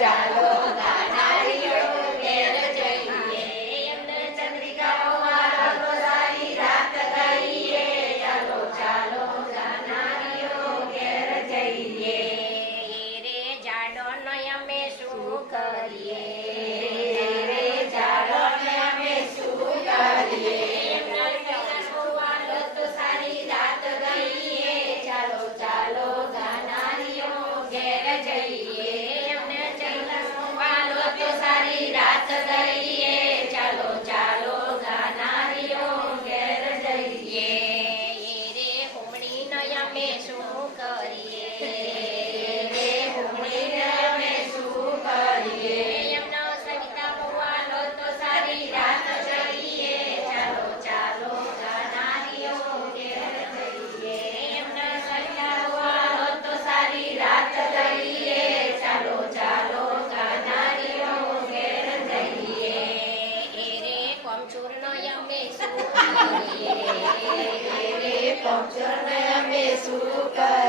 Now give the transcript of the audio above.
ચાલો ગાનારીઓ ઘેર જઈએ એમને ચંદ્રિકાઓ વાળો તો સારી રાત ગઈએ ચાલો ચાલો ગાનારીઓ ઘેર જઈએ રે જાડો નો અમે શું કરીએ રે જાડો ને અમે શું કરીએ તો સારી રાત ગઈએ ચાલો ચાલો ગાનારીઓ ઘેર જઈએ અમને વાલો તો સારી રાત ગઈએ ચાલો ચાલો ગાનારીઓ ઘેર જઈએ રે હુમણી ન અમે શું કરીએ રે હુમણી ન અમે શું કરીએ એમનો સવિતા વાલો તો સારી રાત જઈએ ચાલો ચાલો ગાનારીઓ ઘેર જઈએ એમના સવિતા વાલો તો સારી રાત જઈએ ચાલો ચાલો ગાનારીઓ ઘેર જઈએ રે કોમચૂર નો અમે શું કરીએ રે કોમચૂર નો અમે શું કરીએ